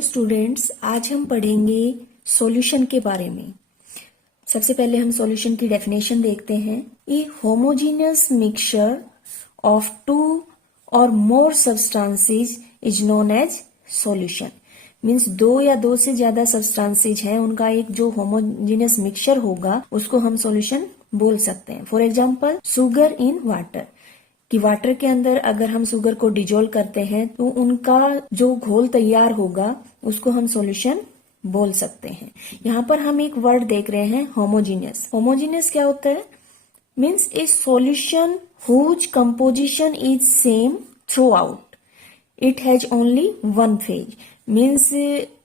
Hello students, आज हम पढ़ेंगे सॉल्यूशन के बारे में। सबसे पहले हम सॉल्यूशन की डेफिनेशन देखते हैं। A homogeneous mixture of two or more substances is known as solution. Means दो या दो से ज्यादा सब्सटेंसेज हैं, उनका एक जो होमोजेनियस मिक्सचर होगा उसको हम सॉल्यूशन बोल सकते हैं। For example sugar in water, कि वाटर के अंदर अगर हम शुगर को डिजोल्व करते हैं तो उनका जो घोल तैयार होगा उसको हम सॉल्यूशन बोल सकते हैं। यहाँ पर हम एक वर्ड देख रहे हैं होमोजेनियस। होमोजेनियस क्या होता है? Means a solution whose composition is same throughout, it has only one phase. Means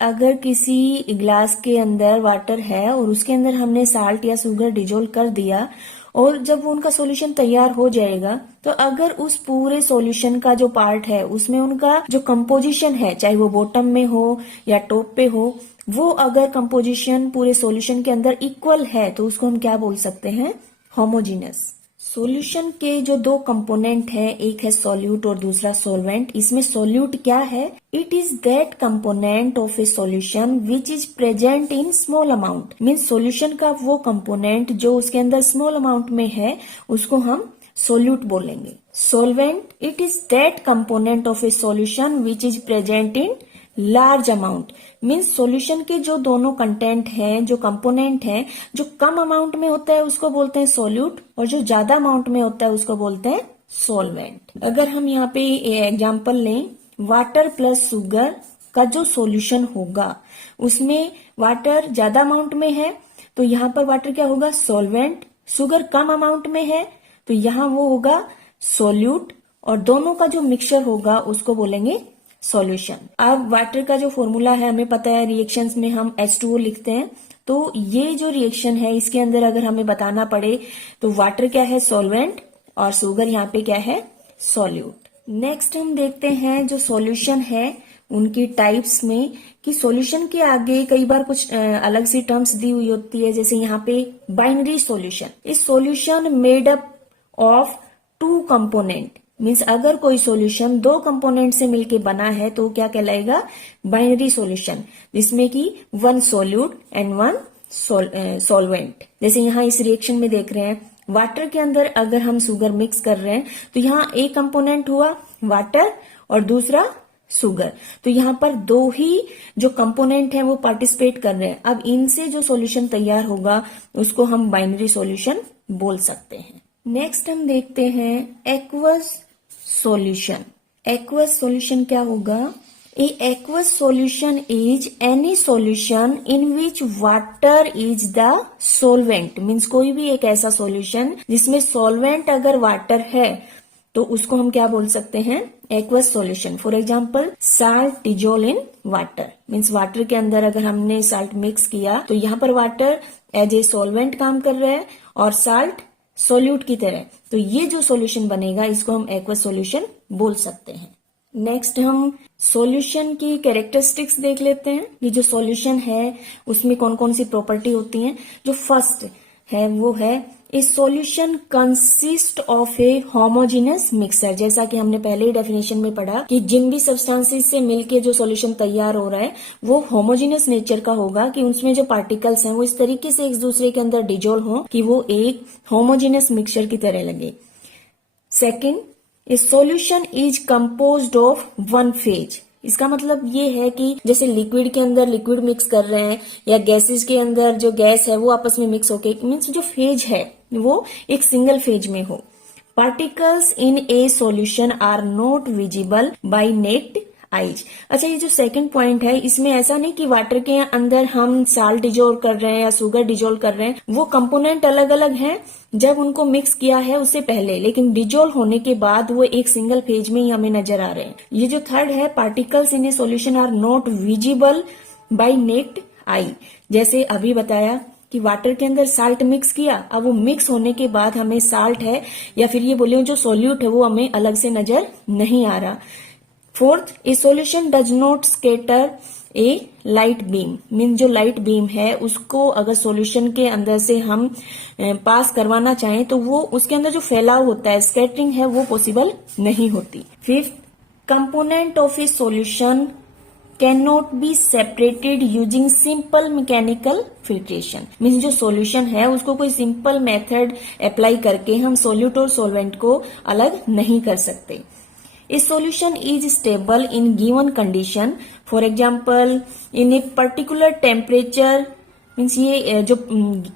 अगर किसी ग्लास के अंदर वाटर है और उसके अंदर हमने साल्ट या शुगर डिजोल्व कर दिया और जब वो उनका सॉल्यूशन तैयार हो जाएगा तो अगर उस पूरे सॉल्यूशन का जो पार्ट है उसमें उनका जो कंपोजिशन है, चाहे वो बॉटम में हो या टॉप पे हो, वो अगर कंपोजिशन पूरे सॉल्यूशन के अंदर इक्वल है तो उसको हम क्या बोल सकते हैं? होमोजेनियस। सॉल्यूशन के जो दो कंपोनेंट हैं, एक है सॉल्यूट और दूसरा सॉल्वेंट। इसमें सॉल्यूट क्या है? It is that component of A solution which is present in small amount. Means solution का वो कंपोनेंट जो उसके अंदर स्मॉल अमाउंट में है उसको हम सॉल्यूट बोलेंगे। Solvent, it is that component of A solution which is present in large amount. Means solution के जो दोनों कंटेंट हैं, जो कंपोनेंट हैं, जो कम अमाउंट में होता है उसको बोलते हैं सॉल्यूट और जो ज्यादा अमाउंट में होता है उसको बोलते हैं सॉल्वेंट। अगर हम यहाँ पे एग्जांपल लें, वाटर प्लस शुगर का जो सॉल्यूशन होगा उसमें वाटर ज्यादा अमाउंट में है तो यहाँ पर वाटर क्या होगा? सॉल्वेंट। शुगर कम अमाउंट में है तो यहाँ वो होगा सॉल्यूट और दोनों का जो मिक्सचर होगा उसको बोलेंगे सॉल्यूशन। अब वाटर का जो फॉर्मूला है हमें पता है, रिएक्शंस में हम H2O लिखते हैं। तो ये जो रिएक्शन है इसके अंदर अगर हमें बताना पड़े तो वाटर क्या है? सॉल्वेंट और शुगर यहाँ पे क्या है? सॉल्यूट। नेक्स्ट हम देखते हैं जो सॉल्यूशन है उनकी टाइप्स में, कि सॉल्यूशन के आगे कई बार कुछ अलग सी टर्म्स दी हुई होती है। जैसे यहाँ पे बाइनरी सॉल्यूशन, इस solution made up of two component. Means अगर कोई सॉल्यूशन दो कंपोनेंट से मिलके बना है तो क्या कहलाएगा? बाइनरी सॉल्यूशन, जिसमें कि one solute and one solvent. जैसे यहाँ इस रिएक्शन में देख रहे हैं, वाटर के अंदर अगर हम शुगर मिक्स कर रहे हैं तो यहाँ एक कंपोनेंट हुआ वाटर और दूसरा शुगर, तो यहाँ पर दो ही जो कंपोनेंट है वो पार्टिसिपेट कर रहे हैं। अब इनसे जो सॉल्यूशन तैयार होगा उसको हम बाइनरी सॉल्यूशन बोल सकते हैं। नेक्स्ट हम देखते हैं एक्वस सॉल्यूशन। एक्वस सॉल्यूशन क्या होगा? A aqueous solution is any solution in which water is the solvent. Means कोई भी एक ऐसा सॉल्यूशन जिसमें सॉल्वेंट अगर वाटर है तो उसको हम क्या बोल सकते हैं? Aqueous solution. For example salt dissolve in water. Means water के अंदर अगर हमने साल्ट मिक्स किया तो यहाँ पर वाटर एज ए सॉल्वेंट काम कर रहा है और साल्ट सॉल्यूट की तरह, तो ये जो सॉल्यूशन बनेगा इसको हम एक्वस सॉल्यूशन बोल सकते हैं। नेक्स्ट हम सॉल्यूशन की कैरेक्टरिस्टिक्स देख लेते हैं। ये जो सॉल्यूशन है उसमें कौन कौन सी प्रॉपर्टी होती हैं। जो फर्स्ट है वो है ए solution consist of A homogeneous mixture. जैसा कि हमने पहले ही डेफिनेशन में पढ़ा कि जिन भी सब्सटेंसेस से मिलके जो सॉल्यूशन तैयार हो रहा है वो होमोजेनियस नेचर का होगा, कि उसमें जो पार्टिकल्स हैं वो इस तरीके से एक दूसरे के अंदर डिजोल्व हो कि वो एक होमोजेनियस मिक्सचर की तरह लगे। Second, A solution is composed of one phase. इसका मतलब ये है कि जैसे लिक्विड के अंदर लिक्विड मिक्स कर रहे हैं या गैसेज के अंदर जो गैस है वो आपस में मिक्स होके, मीन्स जो फेज है वो एक सिंगल फेज में हो। Particles in a solution are not visible by naked eyes. अच्छा, ये जो सेकंड पॉइंट है इसमें ऐसा नहीं कि वाटर के अंदर हम साल्ट डिजोल्व कर रहे हैं या शुगर डिजोल्व कर रहे हैं, वो कंपोनेंट अलग अलग हैं जब उनको मिक्स किया है उससे पहले, लेकिन डिजोल्व होने के बाद वो एक सिंगल फेज में ही हमें नजर आ रहे हैं। ये जो थर्ड है, particles in a solution are not visible by naked eye. जैसे अभी बताया कि वाटर के अंदर साल्ट मिक्स किया, अब वो मिक्स होने के बाद हमें साल्ट है या फिर ये बोलिए जो सॉल्यूट है वो हमें अलग से नजर नहीं आ रहा। Fourth, a solution does not scatter a light beam. Mean जो लाइट बीम है उसको अगर सॉल्यूशन के अंदर से हम पास करवाना चाहें तो वो उसके अंदर जो फैलाव होता है, स्कैटरिंग है, वो पॉसिबल नहीं होती। Fifth, component of A solution can not be separated using simple mechanical filtration. Means जो सॉल्यूशन है उसको कोई सिंपल मेथड अप्लाई करके हम सॉल्यूट और सॉल्वेंट को अलग नहीं कर सकते। A solution is stable in given condition. For example, in a particular temperature, means ये जो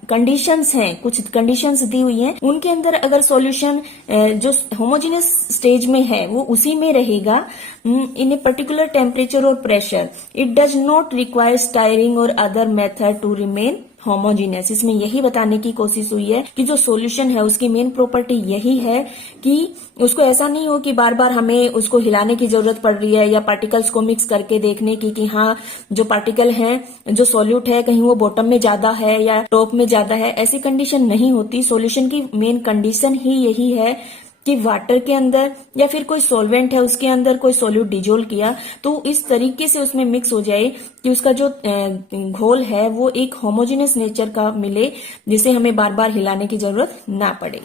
कंडीशंस हैं, कुछ कंडीशंस दी हुई हैं, उनके अंदर अगर सॉल्यूशन जो होमोजेनियस स्टेज में है वो उसी में रहेगा इन ए पर्टिकुलर टेम्परेचर और pressure, it does not require stirring और other method to remain homogeneous. इसमें यही बताने की कोशिश हुई है कि जो सॉल्यूशन है उसकी मेन प्रॉपर्टी यही है कि उसको ऐसा नहीं हो कि बार बार हमें उसको हिलाने की जरूरत पड़ रही है या पार्टिकल्स को मिक्स करके देखने की कि हाँ जो पार्टिकल है, जो सॉल्यूट है, कहीं वो बॉटम में ज्यादा है या टॉप में ज्यादा है, ऐसी कंडीशन नहीं होती। सॉल्यूशन की मेन कंडीशन ही यही है कि वाटर के अंदर या फिर कोई सॉल्वेंट है उसके अंदर कोई सॉल्यूट डिजोल्व किया तो इस तरीके से उसमें मिक्स हो जाए कि उसका जो घोल है वो एक होमोजेनियस नेचर का मिले, जिसे हमें बार बार हिलाने की जरूरत ना पड़े।